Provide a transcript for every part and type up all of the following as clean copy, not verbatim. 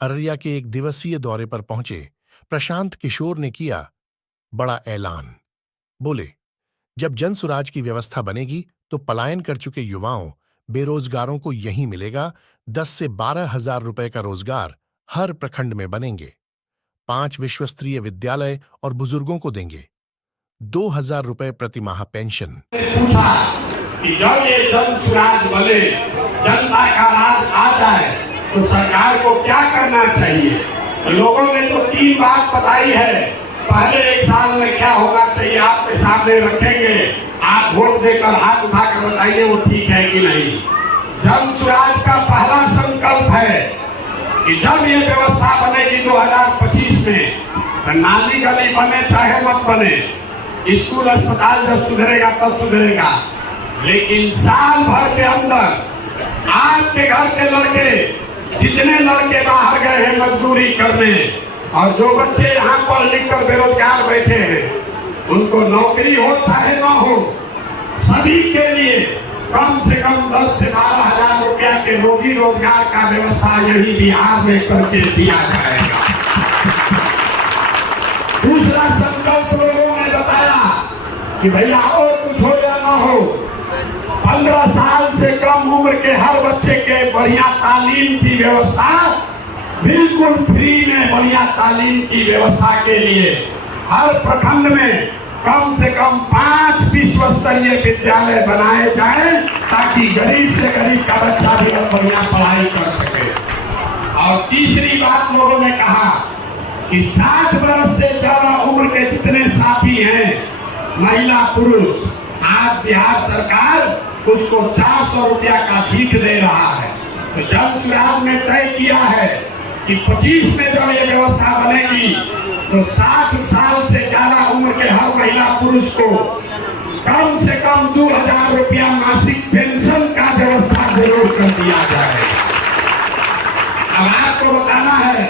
अररिया के एक दिवसीय दौरे पर पहुंचे प्रशांत किशोर ने किया बड़ा ऐलान। बोले, जब जन सुराज की व्यवस्था बनेगी तो पलायन कर चुके युवाओं, बेरोजगारों को यहीं मिलेगा। 10 से 12 हजार रुपए का रोजगार हर प्रखंड में बनेंगे। 5 विश्वस्तरीय विद्यालय और बुजुर्गों को देंगे 2,000 रुपए प्रति माह पेंशन। पूछा कि जब ये जन सुराज बने, जनता का राज आ जाए तो सरकार को क्या करना चाहिए। लोगों ने तो 3 बात बताई है। पहले 1 साल में क्या होना चाहिए आपके सामने रखेंगे। आप वोट देकर हाथ उठाकर बताइए वो ठीक है कि नहीं। जन सुराज का पहला संकल्प है कि जब ये व्यवस्था बनेगी 2025 में, नाली गली बने चाहे मत बने, स्कूल अस्पताल जब सुधरेगा तब सुधरेगा, लेकिन साल भर के अंदर आपके घर के लड़के, जितने लड़के बाहर गए हैं मजदूरी करने और जो बच्चे यहाँ पढ़ लिख कर बेरोजगार बैठे हैं, उनको नौकरी हो चाहे न हो, सभी के लिए कम से कम 10 से 12 हजार रुपया के रोगी रोजगार का व्यवस्था यही बिहार में करके दिया जाएगा। दूसरा संकल्प लोगों ने बताया कि भैया और कुछ हो या न हो, 15 साल से कम उम्र के हर बच्चे के बढ़िया तालीम की व्यवस्था, बिल्कुल फ्री में बढ़िया तालीम की व्यवस्था के लिए हर प्रखंड में कम से कम 5 विश्वस्तरीय विद्यालय बनाए जाएं, ताकि गरीब से गरीब का बच्चा भी बढ़िया पढ़ाई कर सके। और तीसरी बात लोगों ने कहा कि 60 वर्ष से ज्यादा उम्र के जितने साथी हैं, महिला पुरुष, आज बिहार सरकार उसको 400 रुपया का भीख दे रहा है। तो जन सुराज ने तय किया है कि 25 में जब ये व्यवस्था बनेगी तो 60 साल से ज्यादा उम्र के हर महिला पुरुष को कम से कम 2,000 रुपया मासिक पेंशन का व्यवस्था जरूर कर दिया जाए। अब आपको बताना है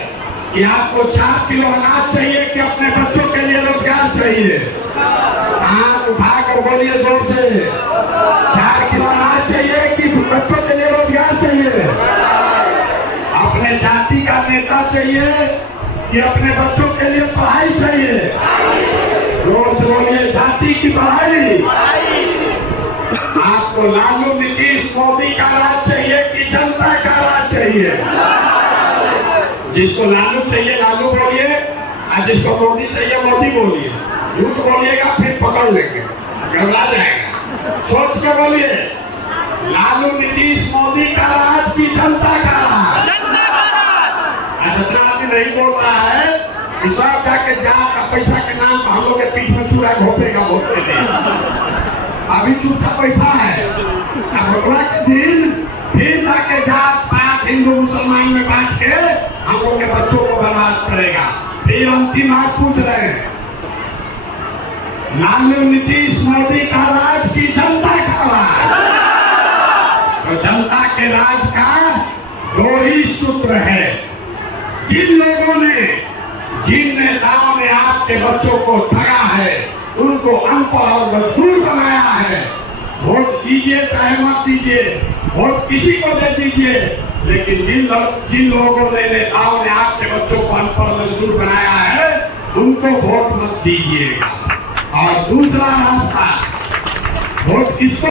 कि आपको 4 किलो अनाज चाहिए कि अपने बच्चों के लिए रोजगार चाहिए। हाथ उठाकर बोलिए जोर से, 4 किलो अनाज चाहिए कि बच्चों के लिए रोजगार चाहिए। अपने जाति का नेता चाहिए कि अपने बच्चों के लिए पढ़ाई चाहिए। जोर से बोलिए, जाति की पढ़ाई। आपको लालू नीतीश मोदी का राज चाहिए कि जनता का राज चाहिए। जिसको लालू चाहिए लालू बोलिए, और जिसको मोदी चाहिए मोदी बोलिए। झूठ बोलिएगा फिर पकड़ लेंगे, घबरा जाएगा। सोच के बोलिए, लालू नीतीश मोदी का राज की जनता का राज। जितना आदमी नहीं बोल रहा है, सब जाके जात का पैसा के नाम पर हम लोग के पीठ में चूड़ा घोपेगा वोट के लिए। अभी चूठा बैठा है, अब भगवा के दिन फिर जाके जात पात हिंदू मुसलमान में बांट के हम लोग के बच्चों को बर्बाद करेगा। फिर अंतिम बात पूछ रहे हैं, लालू नीतीश मोदी का राज की जनता का राज। तो जनता के राज का 2 ही सूत्र है। जिन लोगों ने, जिन नेताओं ने आपके बच्चों को ठगा है, उनको अनपढ़ और मजदूर बनाया है, वोट दीजिए चाहे मत दीजिए, वोट किसी को दे दीजिए, लेकिन जिन लोगों ने, नेताओं ने आपके बच्चों को अनपढ़ मजदूर बनाया है, उनको वोट मत दीजिएगा। और दूसरा रास्ता, वोट किसको